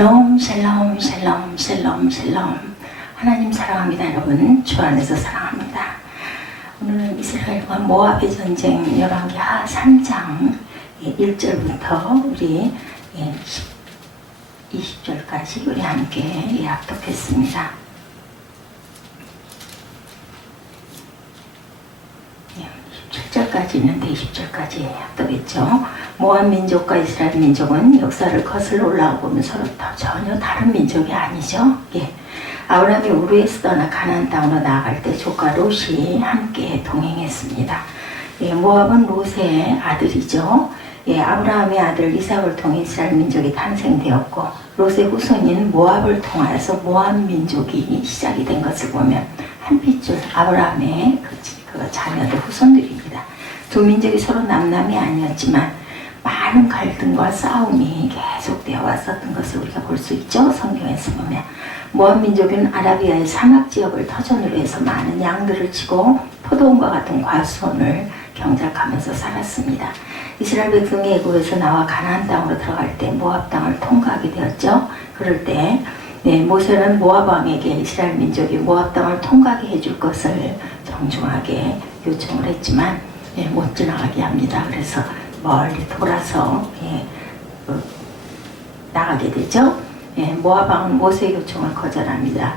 샬롬 샬롬 샬롬 샬롬 샬롬. 하나님 사랑합니다. 여러분 주 안에서 사랑합니다. 오늘은 이스라엘과 모압의 전쟁 열왕기하 3장 1절부터 우리 20절까지 우리 함께 합독했습니다. 7절까지 있는데 20절까지 합독했죠. 모압 민족과 이스라엘 민족은 역사를 거슬러 올라오고 보면 서로 전혀 다른 민족이 아니죠. 아브라함이 우르에서 떠나 가나안 땅으로 나아갈 때 조카 롯이 함께 동행했습니다. 모압은 롯의 아들이죠. 아브라함의 아들 이삭을 통해 이스라엘 민족이 탄생되었고 롯의 후손인 모압을 통하여서 모압 민족이 시작이 된 것을 보면 한 핏줄 아브라함의 그 자녀들 후손들입니다. 두 민족이 서로 남남이 아니었지만 많은 갈등과 싸움이 계속되어 왔었던 것을 우리가 볼 수 있죠. 성경에서 보면 모압 민족은 아라비아의 사막 지역을 터전으로 해서 많은 양들을 치고 포도원과 같은 과수원을 경작하면서 살았습니다. 이스라엘 백성이 애굽에서 나와 가나안 땅으로 들어갈 때 모압 땅을 통과하게 되었죠. 그럴 때 모세는 모압 왕에게 이스라엘 민족이 모압 땅을 통과하게 해줄 것을 정중하게 요청을 했지만 못 지나가게 합니다. 그래서 멀리 돌아서 나가게 되죠. 모압 왕은 모세의 요청을 거절합니다.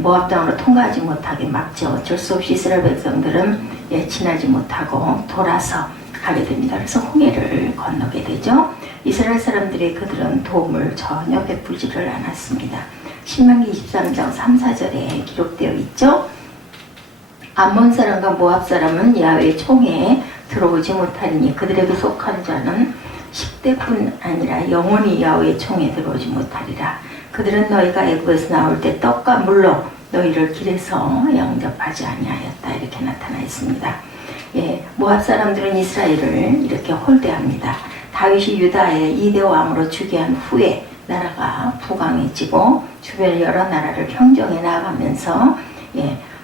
모압 땅으로 통과하지 못하게 막죠. 어쩔 수 없이 이스라엘 백성들은 지나지 못하고 돌아서 가게 됩니다. 그래서 홍해를 건너게 되죠. 이스라엘 사람들이 그들은 도움을 전혀 베풀지를 않았습니다. 신명기 23장 3, 4절에 기록되어 있죠. 암몬 사람과 모압 사람은 야훼의 총회에 들어오지 못하리니 그들에게 속한 자는 10대뿐 아니라 영원히 야훼의 총회에 들어오지 못하리라. 그들은 너희가 애굽에서 나올 때 떡과 물로 너희를 길에서 영접하지 아니하였다. 이렇게 나타나 있습니다. 모압 사람들은 이스라엘을 이렇게 홀대합니다. 다윗이 유다의 2대 왕으로 즉위한 후에 나라가 부강해지고 주변 여러 나라를 평정해 나가면서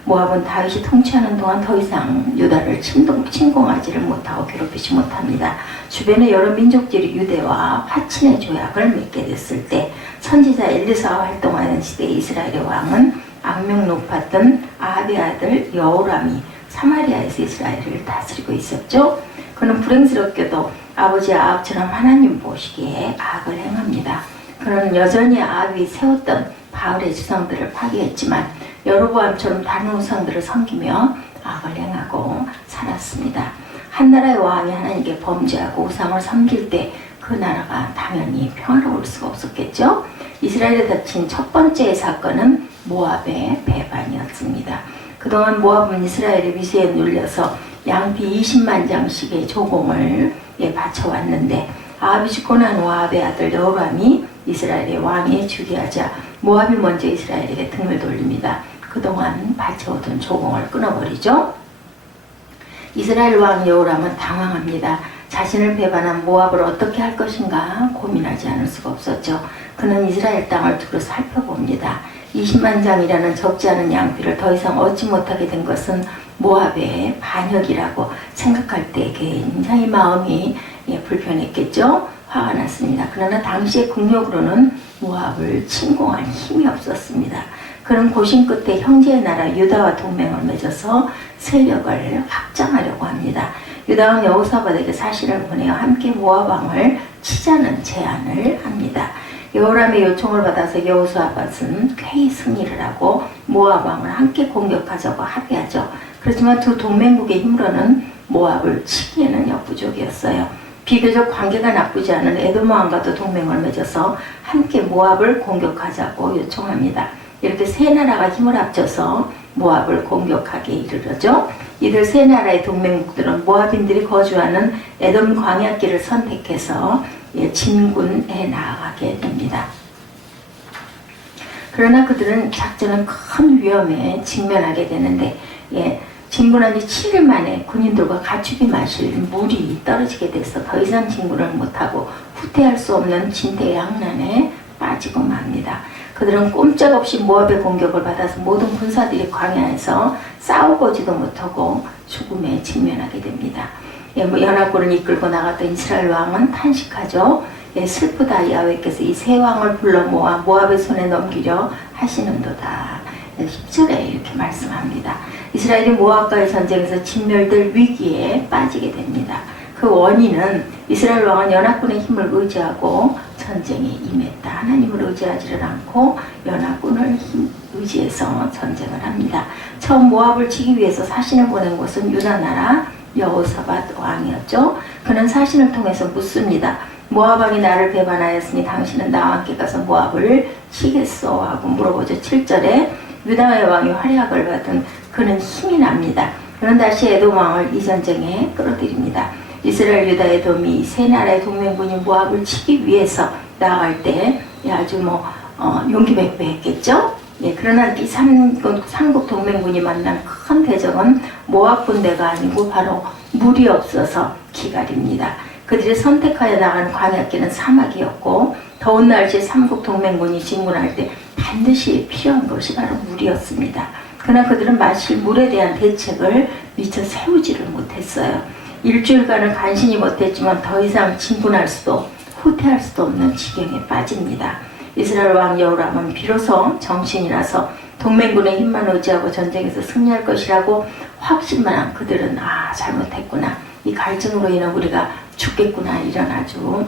모압은 다윗이 통치하는 동안 더 이상 유다를 침공하지를 못하고 괴롭히지 못합니다. 주변의 여러 민족들이 유대와 화친의 조약을 맺게 됐을 때 선지자 엘리사가 활동하는 시대에 이스라엘의 왕은 악명 높았던 아합의 아들 여호람이 사마리아에서 이스라엘을 다스리고 있었죠. 그는 불행스럽게도 아버지 아합처럼 하나님 보시기에 악을 행합니다. 그는 여전히 아합이 세웠던 바알의 주상들을 파괴했지만 여로보암처럼 다른 우상들을 섬기며 악을 행하고 살았습니다. 한 나라의 왕이 하나님께 범죄하고 우상을 섬길 때 그 나라가 당연히 평화로울 수가 없었겠죠. 이스라엘에 닥친 첫 번째 사건은 모압의 배반이었습니다. 그동안 모압은 이스라엘의 위세에 눌려서 양피 20만 장씩의 조공을 바쳐왔는데 아합이 죽고 난 후 아합의 아들 여호람이 이스라엘의 왕에 즉위하자 모압이 먼저 이스라엘에게 등을 돌립니다. 그동안 바쳐오던 조공을 끊어버리죠. 이스라엘 왕 여호람은 당황합니다. 자신을 배반한 모압을 어떻게 할 것인가 고민하지 않을 수가 없었죠. 그는 이스라엘 땅을 두루 살펴봅니다. 20만 장이라는 적지 않은 양피를 더 이상 얻지 못하게 된 것은 모압의 반역이라고 생각할 때 굉장히 마음이 불편했겠죠. 화가 났습니다. 그러나 당시의 국력으로는 모압을 침공할 힘이 없었습니다. 그는 고심 끝에 형제의 나라 유다와 동맹을 맺어서 세력을 확장하려고 합니다. 유다왕 여호사밧에게 사신을 보내어 함께 모압 왕을 치자는 제안을 합니다. 여호람의 요청을 받아서 여호사밧은 쾌히 승리를 하고 모압 왕을 함께 공격하자고 합의하죠. 그렇지만 두 동맹국의 힘으로는 모압을 치기에는 역부족이었어요. 비교적 관계가 나쁘지 않은 에돔 왕과도 동맹을 맺어서 함께 모압을 공격하자고 요청합니다. 이렇게 세 나라가 힘을 합쳐서 모압을 공격하게 이르르죠. 이들 세 나라의 동맹국들은 모압인들이 거주하는 에돔 광야길을 선택해서 진군해 나아가게 됩니다. 그러나 그들은 작전은 큰 위험에 직면하게 되는데 진군한 지 7일 만에 군인들과 가축이 마실 물이 떨어지게 돼서 더 이상 진군을 못하고 후퇴할 수 없는 진퇴양난에 빠지고 맙니다. 그들은 꼼짝없이 모압의 공격을 받아서 모든 군사들이 광야에서 싸워보지도 못하고 죽음에 직면하게 됩니다. 연합군을 이끌고 나갔던 이스라엘 왕은 탄식하죠. 예, 슬프다. 야훼께서 이 세 왕을 불러 모아 모압의 손에 넘기려 하시는도다. 10절에 이렇게 말씀합니다. 이스라엘이 모압과의 전쟁에서 진멸될 위기에 빠지게 됩니다. 그 원인은 이스라엘 왕은 연합군의 힘을 의지하고 전쟁에 임했다. 하나님을 의지하지를 않고 연합군을 의지해서 전쟁을 합니다. 처음 모압을 치기 위해서 사신을 보낸 곳은 유다 나라 여호사밧 왕이었죠. 그는 사신을 통해서 묻습니다. 모압 왕이 나를 배반하였으니 당신은 나와 함께 가서 모압을 치겠소 하고 물어보죠. 7절에 유다의 왕이 활약을 받은 그는 힘이 납니다. 그는 다시 에돔 왕을 이 전쟁에 끌어들입니다. 이스라엘, 유다, 에돔이 세 나라의 동맹군이 모압을 치기 위해서 나아갈 때 아주 용기백배했겠죠. 예, 그러나 이 삼국 동맹군이 만난 큰 대적은 모압 군대가 아니고 바로 물이 없어서 기갈입니다. 그들이 선택하여 나가는 광야길은 사막이었고 더운 날씨에 삼국 동맹군이 진군할 때 반드시 필요한 것이 바로 물이었습니다. 그러나 그들은 마실 물에 대한 대책을 미처 세우지를 못했어요. 일주일간을 간신히 못했지만 더 이상 진군할 수도 후퇴할 수도 없는 지경에 빠집니다. 이스라엘 왕 여호람은 비로소 정신이 나서 동맹군의 힘만 의지하고 전쟁에서 승리할 것이라고 확신만 한 그들은 잘못했구나. 이 갈증으로 인해 우리가 죽겠구나. 이런 아주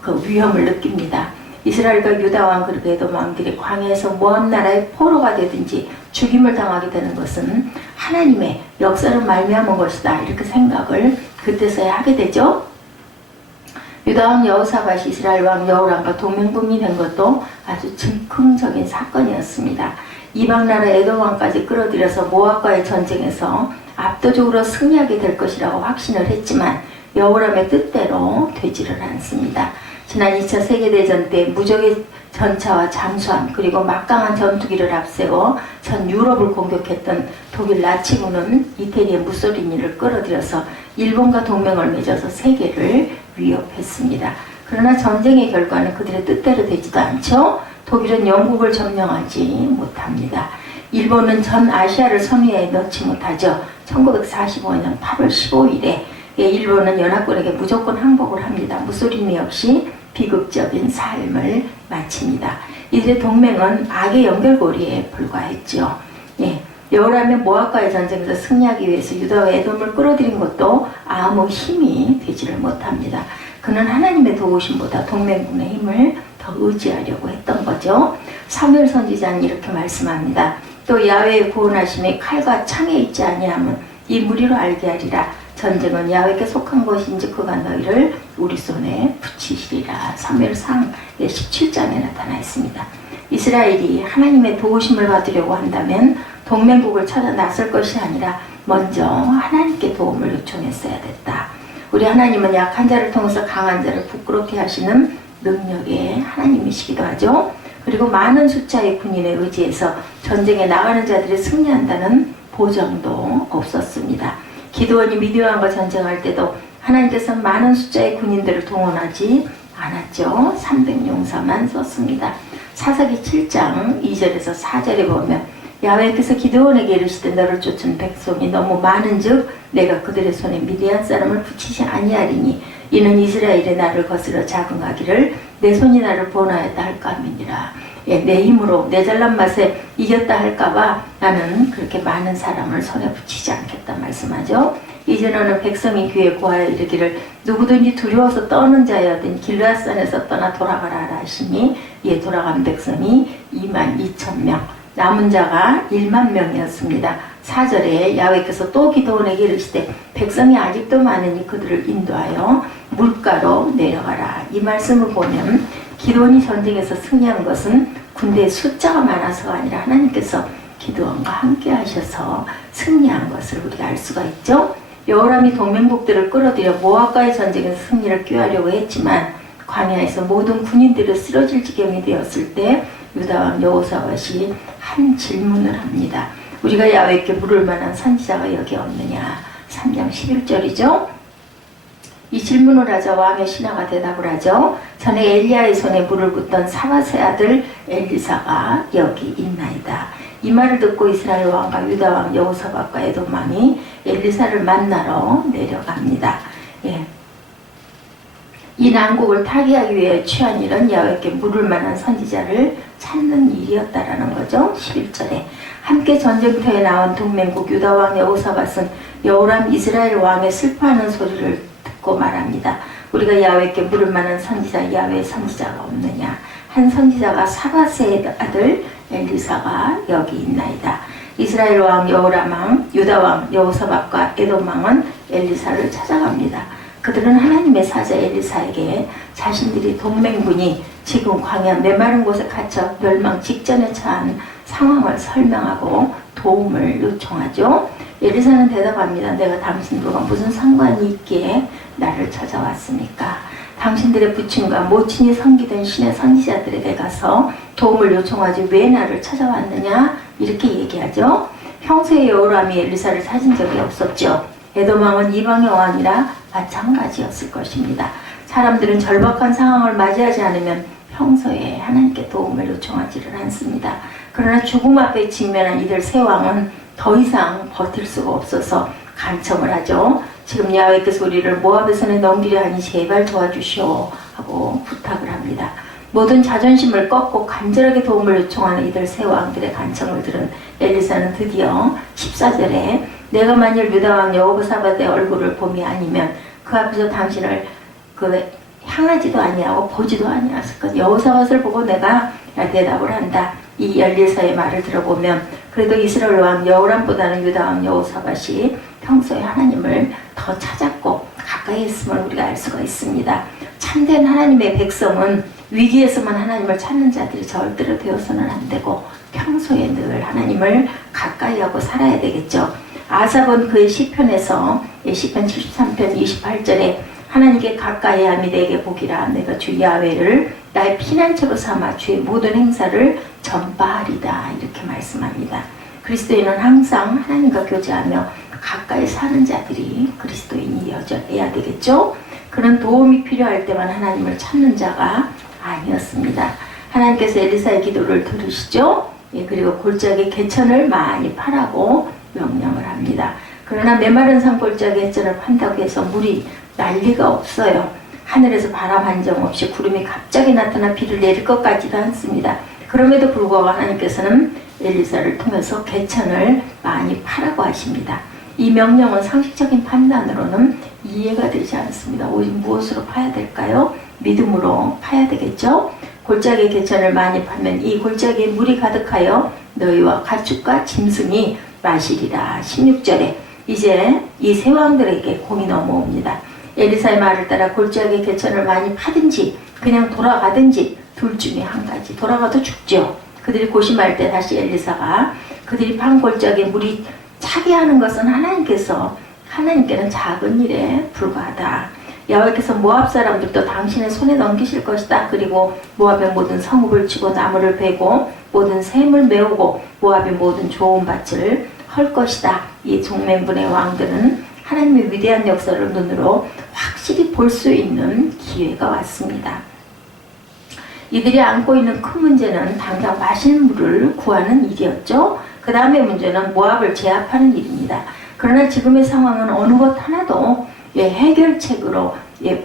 그 위험을 느낍니다. 이스라엘과 유다 왕 그리고 에돔 왕들이 광야에서 모압 나라의 포로가 되든지 죽임을 당하게 되는 것은 하나님의 역사를 말미암은 것이다. 이렇게 생각을 그때서야 하게 되죠. 유다 왕 여호사밧이 이스라엘 왕 여호람과 동맹군이 된 것도 아주 즉흥적인 사건이었습니다. 이방 나라 에돔 왕까지 끌어들여서 모압과의 전쟁에서 압도적으로 승리하게 될 것이라고 확신을 했지만 여호람의 뜻대로 되지를 않습니다. 지난 2차 세계대전 때 무적의 전차와 잠수함 그리고 막강한 전투기를 앞세워 전 유럽을 공격했던 독일 나치군은 이태리의 무솔리니를 끌어들여서 일본과 동맹을 맺어서 세계를 위협했습니다. 그러나 전쟁의 결과는 그들의 뜻대로 되지도 않죠. 독일은 영국을 점령하지 못합니다. 일본은 전 아시아를 선의에 넣지 못하죠. 1945년 8월 15일에 일본은 연합군에게 무조건 항복을 합니다. 무솔리니 역시 비극적인 삶을 마칩니다. 이들의 동맹은 악의 연결고리에 불과했죠. 여호람의 모압과의 전쟁에서 승리하기 위해서 유다와 에돔을 끌어들인 것도 아무 힘이 되지를 못합니다. 그는 하나님의 도우심보다 동맹군의 힘을 더 의지하려고 했던 거죠. 사무엘 선지자는 이렇게 말씀합니다. 또 야훼의 구원하심이 칼과 창에 있지 아니하면 이 무리로 알게 하리라. 전쟁은 야훼께 속한 것인지 그가 너희를 우리 손에 붙이시리라. 사무엘상 17장에 나타나 있습니다. 이스라엘이 하나님의 도우심을 받으려고 한다면 동맹국을 찾아 나설 것이 아니라 먼저 하나님께 도움을 요청했어야 됐다. 우리 하나님은 약한 자를 통해서 강한 자를 부끄럽게 하시는 능력의 하나님이시기도 하죠. 그리고 많은 숫자의 군인에 의지해서 전쟁에 나가는 자들이 승리한다는 보장도 없었습니다. 기드온이 미디안과 전쟁할 때도 하나님께서 많은 숫자의 군인들을 동원하지 않았죠. 300용사만 썼습니다. 사사기 7장 2절에서 4절에 보면 야훼께서 기드온에게 이르시되 너를 쫓은 백성이 너무 많은즉 내가 그들의 손에 미디안 사람을 붙이지 아니하리니 이는 이스라엘의 나를 거스려 자긍하기를 내 손이 나를 본하였다 할까 함이니라. 내 힘으로 내 잘난 맛에 이겼다 할까봐 나는 그렇게 많은 사람을 손에 붙이지 않겠다 말씀하죠. 이제 너는 백성이 귀에 고하여 이르기를 누구든지 두려워서 떠는 자여든 길르앗산에서 떠나 돌아가라 하시니 이에 돌아간 백성이 22,000명 남은 자가 1만 명이었습니다. 4절에 야훼께서 또 기드온에게 이르시되 백성이 아직도 많으니 그들을 인도하여 물가로 내려가라. 이 말씀을 보면 기드온이 전쟁에서 승리한 것은 군대의 숫자가 많아서가 아니라 하나님께서 기드온과 함께 하셔서 승리한 것을 우리가 알 수가 있죠. 여호람이 동맹국들을 끌어들여 모압과의 전쟁에서 승리를 꾀하려고 했지만 광야에서 모든 군인들이 쓰러질 지경이 되었을 때 유다왕 여호사밧이 한 질문을 합니다. 우리가 야훼께 물을 만한 선지자가 여기 없느냐. 3장 11절이죠. 이 질문을 하자 왕의 신하가 대답을 하죠. 전에 엘리야의 손에 물을 붓던 사밧의 아들 엘리사가 여기 있나이다. 이 말을 듣고 이스라엘 왕과 유다 왕 여호사밧과 에돔 왕이 엘리사를 만나러 내려갑니다. 이 난국을 타개하기 위해 취한 일은 야훼께 물을 만한 선지자를 찾는 일이었다라는 거죠. 11절에 함께 전쟁터에 나온 동맹국 유다왕 여호사밧은 여호람 이스라엘 왕의 슬퍼하는 소리를 듣고 말합니다. 우리가 야훼께 물을 만한 선지자 야훼 선지자가 없느냐. 한 선지자가 사밧의 아들 엘리사가 여기 있나이다. 이스라엘 왕 여호람 왕 유다 왕 여호사밧과 에돔 왕은 엘리사를 찾아갑니다. 그들은 하나님의 사자 엘리사에게 자신들이 동맹군이 지금 광야 메마른 곳에 갇혀 멸망 직전에 처한 상황을 설명하고 도움을 요청하죠. 엘리사는 대답합니다. 내가 당신들과 무슨 상관이 있기에 나를 찾아왔습니까? 당신들의 부친과 모친이 섬기던 신의 선지자들에게 가서 도움을 요청하지 왜 나를 찾아왔느냐? 이렇게 얘기하죠. 평소에 여호람이 엘리사를 찾은 적이 없었죠. 에돔 왕은 이방의 왕이라 마찬가지였을 것입니다. 사람들은 절박한 상황을 맞이하지 않으면 평소에 하나님께 도움을 요청하지를 않습니다. 그러나 죽음 앞에 직면한 이들 세 왕은 더 이상 버틸 수가 없어서 간청을 하죠. 지금 야훼께서 우리를 모압의 손에 넘기려 하니 제발 도와주시오 하고 부탁을 합니다. 모든 자존심을 꺾고 간절하게 도움을 요청하는 이들 세 왕들의 간청을 들은 엘리사는 드디어 14절에 내가 만일 유다왕 여호사밧의 얼굴을 봄이 아니면 그 앞에서 당신을 향하지도 아니하고 보지도 아니했을 것. 여호사밧을 보고 내가 대답을 한다. 이 엘리사의 말을 들어보면 그래도 이스라엘 왕 여호람보다는 유다 왕 여호사밧이 평소에 하나님을 더 찾았고 가까이 있음을 우리가 알 수가 있습니다. 참된 하나님의 백성은 위기에서만 하나님을 찾는 자들이 절대로 되어서는 안 되고 평소에 늘 하나님을 가까이 하고 살아야 되겠죠. 아삽은 그의 시편에서 시편 73편 28절에 하나님께 가까이 함이 내게 복이라. 내가 주 야훼를 나의 피난처로 삼아 주의 모든 행사를 전파하리다. 이렇게 말씀합니다. 그리스도인은 항상 하나님과 교제하며 가까이 사는 자들이 그리스도인이어야 되겠죠. 그런 도움이 필요할 때만 하나님을 찾는 자가 아니었습니다. 하나님께서 엘리사의 기도를 들으시죠. 그리고 골짜기 개천을 많이 파라고 명령을 합니다. 그러나 메마른 산 골짜기 개천을 판다고 해서 물이 날 리가 없어요. 하늘에서 바람 한 점 없이 구름이 갑자기 나타나 비를 내릴 것 같지도 않습니다. 그럼에도 불구하고 하나님께서는 엘리사를 통해서 개천을 많이 파라고 하십니다. 이 명령은 상식적인 판단으로는 이해가 되지 않습니다. 오직 무엇으로 파야 될까요? 믿음으로 파야 되겠죠? 골짜기 개천을 많이 파면 이 골짜기에 물이 가득하여 너희와 가축과 짐승이 마시리라. 16절에 이제 이 세 왕들에게 공이 넘어옵니다. 엘리사의 말을 따라 골짜기 개천을 많이 파든지 그냥 돌아가든지 둘 중에 한 가지. 돌아가도 죽죠. 그들이 고심할 때 다시 엘리사가 그들이 판 골짜기에 물이 차게 하는 것은 하나님께는 작은 일에 불과하다. 야훼께서 모압 사람들도 당신의 손에 넘기실 것이다. 그리고 모압의 모든 성읍을 치고 나무를 베고 모든 샘을 메우고 모압의 모든 좋은 밭을 헐 것이다. 이 종맹군의 왕들은 하나님의 위대한 역사를 눈으로 확실히 볼 수 있는 기회가 왔습니다. 이들이 안고 있는 큰 문제는 당장 마실 물을 구하는 일이었죠. 그 다음의 문제는 모압을 제압하는 일입니다. 그러나 지금의 상황은 어느 것 하나도 해결책으로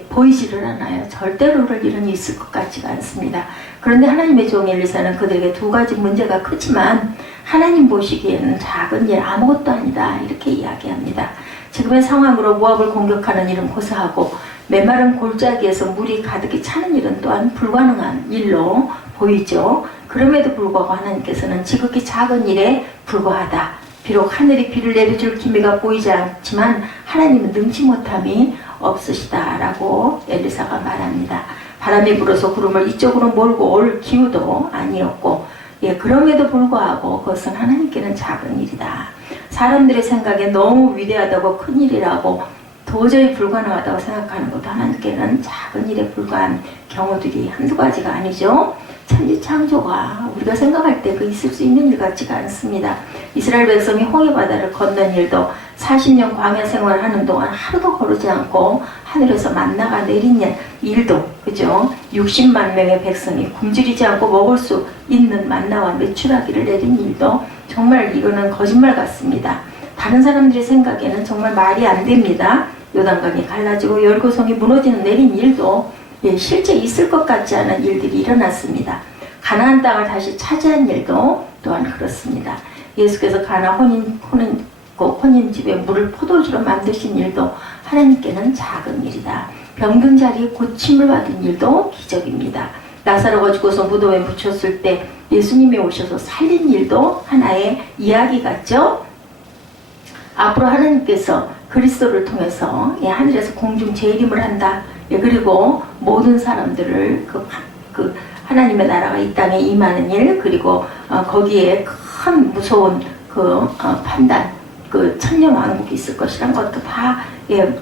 보이지를 않아요. 절대로 그럴 일은 있을 것 같지가 않습니다. 그런데 하나님의 종 엘리사는 그들에게 두 가지 문제가 크지만 하나님 보시기에는 작은 일 아무것도 아니다. 이렇게 이야기합니다. 지금의 상황으로 모압을 공격하는 일은 고사하고 메마른 골짜기에서 물이 가득히 차는 일은 또한 불가능한 일로 보이죠. 그럼에도 불구하고 하나님께서는 지극히 작은 일에 불과하다. 비록 하늘이 비를 내려줄 기미가 보이지 않지만 하나님은 능치 못함이 없으시다라고 엘리사가 말합니다. 바람이 불어서 구름을 이쪽으로 몰고 올 기후도 아니었고 그럼에도 불구하고 그것은 하나님께는 작은 일이다. 사람들의 생각에 너무 위대하다고 큰 일이라고 도저히 불가능하다고 생각하는 것도 하나님께는 작은 일에 불과한 경우들이 한두 가지가 아니죠. 천지창조가 우리가 생각할 때 있을 수 있는 일 같지가 않습니다. 이스라엘 백성이 홍해바다를 건넌 일도 40년 광야 생활을 하는 동안 하루도 거르지 않고 하늘에서 만나가 내린 일도 그죠? 60만 명의 백성이 굶주리지 않고 먹을 수 있는 만나와 메추라기를 내린 일도 정말 이거는 거짓말 같습니다. 다른 사람들의 생각에는 정말 말이 안 됩니다. 요단강이 갈라지고 여리고성이 무너지는 내린 일도 실제 있을 것 같지 않은 일들이 일어났습니다. 가나안 땅을 다시 차지한 일도 또한 그렇습니다. 예수께서 가나 혼인집에 물을 포도주로 만드신 일도 하나님께는 작은 일이다. 병든 자리에 고침을 받은 일도 기적입니다. 나사로가 죽어서 무덤에 묻혔을 때 예수님이 오셔서 살린 일도 하나의 이야기 같죠? 앞으로 하나님께서 그리스도를 통해서 하늘에서 공중 재림을 한다. 그리고 모든 사람들을 그 하나님의 나라가 이 땅에 임하는 일, 그리고 거기에 큰 무서운 판단, 천년왕국이 있을 것이란 것도 다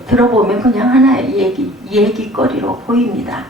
들어보면 그냥 하나의 얘기거리로 보입니다.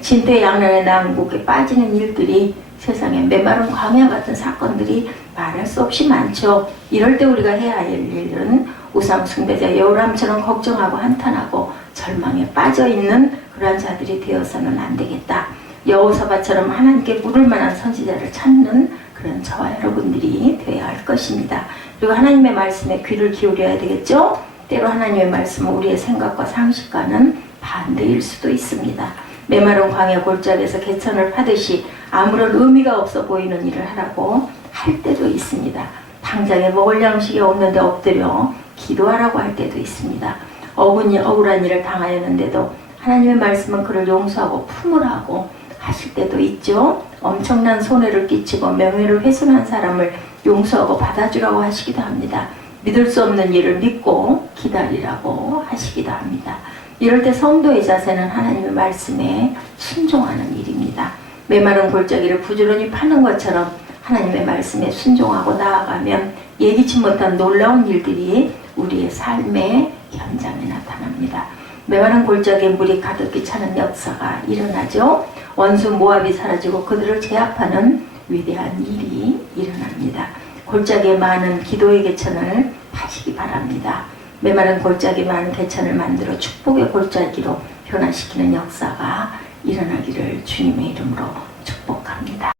진퇴양난의 난국에 빠지는 일들이 세상에 메마른 광야 같은 사건들이 말할 수 없이 많죠. 이럴 때 우리가 해야 할 일은 우상 숭배자 여호람처럼 걱정하고 한탄하고 절망에 빠져있는 그러한 자들이 되어서는 안 되겠다. 여호사밧처럼 하나님께 물을 만한 선지자를 찾는 그런 저와 여러분들이 되어야 할 것입니다. 그리고 하나님의 말씀에 귀를 기울여야 되겠죠. 때로 하나님의 말씀은 우리의 생각과 상식과는 반대일 수도 있습니다. 메마른 광야 골짜기에서 개천을 파듯이 아무런 의미가 없어 보이는 일을 하라고 할 때도 있습니다. 당장에 먹을 양식이 없는데 엎드려 기도하라고 할 때도 있습니다. 억울한 일을 당하였는데도 하나님의 말씀은 그를 용서하고 품으라고 하실 때도 있죠. 엄청난 손해를 끼치고 명예를 훼손한 사람을 용서하고 받아주라고 하시기도 합니다. 믿을 수 없는 일을 믿고 기다리라고 하시기도 합니다. 이럴 때 성도의 자세는 하나님의 말씀에 순종하는 일입니다. 메마른 골짜기를 부지런히 파는 것처럼 하나님의 말씀에 순종하고 나아가면 예기치 못한 놀라운 일들이 우리의 삶의 현장에 나타납니다. 메마른 골짜기에 물이 가득히 차는 역사가 일어나죠. 원수 모압이 사라지고 그들을 제압하는 위대한 일이 일어납니다. 골짜기에 많은 기도의 개천을 파시기 바랍니다. 메마른 골짜기 많은 개천을 만들어 축복의 골짜기로 변화시키는 역사가 일어나기를 주님의 이름으로 축복합니다.